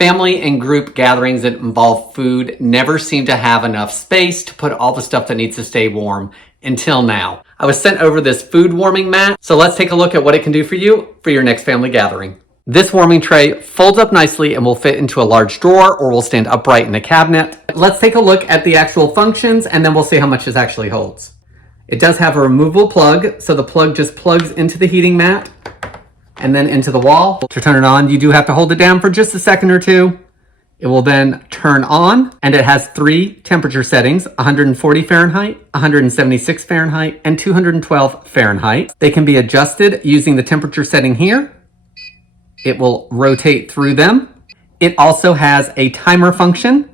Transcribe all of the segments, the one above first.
Family and group gatherings that involve food never seem to have enough space to put all the stuff that needs to stay warm until now. I was sent over this food warming mat, so let's take a look at what it can do for you for your next family gathering. This warming tray folds up nicely and will fit into a large drawer or will stand upright in a cabinet. Let's take a look at the actual functions and then we'll see how much this actually holds. It does have a removable plug, so the plug just plugs into the heating mat and then into the wall. To turn it on, you do have to hold it down for just a second or two. It will then turn on, and it has 3 temperature settings, 140 Fahrenheit, 176 Fahrenheit, and 212 Fahrenheit. They can be adjusted using the temperature setting here. It will rotate through them. It also has a timer function,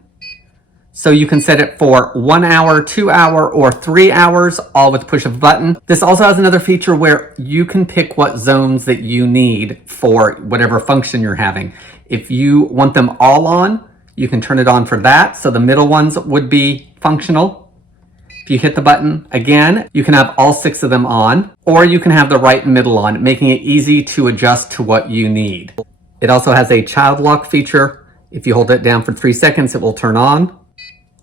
so you can set it for 1 hour, 2 hour, or 3 hours, all with push of a button. This also has another feature where you can pick what zones that you need for whatever function you're having. If you want them all on, you can turn it on for that, so the middle ones would be functional. If you hit the button again, you can have all 6 of them on, or you can have the right and middle on, making it easy to adjust to what you need. It also has a child lock feature. If you hold it down for 3 seconds, it will turn on.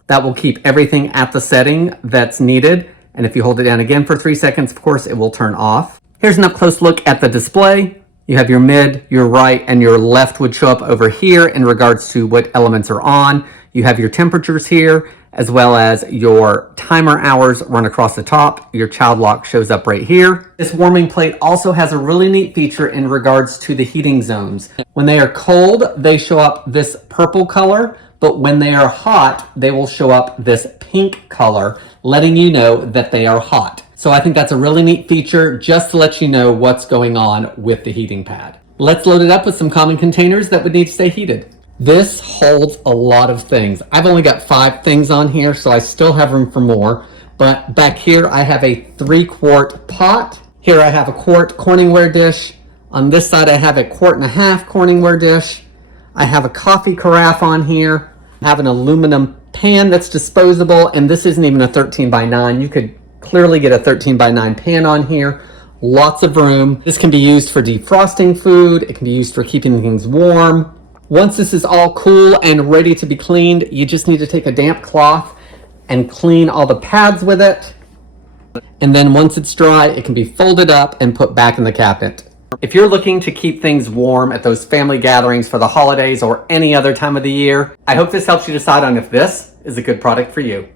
That will keep everything at the setting that's needed. And if you hold it down again for 3 seconds, of course, it will turn off. Here's an up close look at the display. You have your mid, your right, and your left would show up over here in regards to what elements are on. You have your temperatures here, as well as your timer hours run across the top. Your child lock shows up right here. This warming plate also has a really neat feature in regards to the heating zones. When they are cold, they show up this purple color, but when they are hot, they will show up this pink color, letting you know that they are hot. So I think that's a really neat feature just to let you know what's going on with the heating pad. Let's load it up with some common containers that would need to stay heated. This holds a lot of things. I've only got 5 things on here, so I still have room for more. But back here, I have a 3-quart pot. Here I have a quart Corningware dish. On this side, I have a 1.5 quart Corningware dish. I have a coffee carafe on here. I have an aluminum pan that's disposable, and this isn't even a 13 by 9. You could clearly get a 13 by 9 pan on here. Lots of room. This can be used for defrosting food. It can be used for keeping things warm. Once this is all cool and ready to be cleaned, you just need to take a damp cloth and clean all the pads with it. And then once it's dry, it can be folded up and put back in the cabinet. If you're looking to keep things warm at those family gatherings for the holidays or any other time of the year, I hope this helps you decide on if this is a good product for you.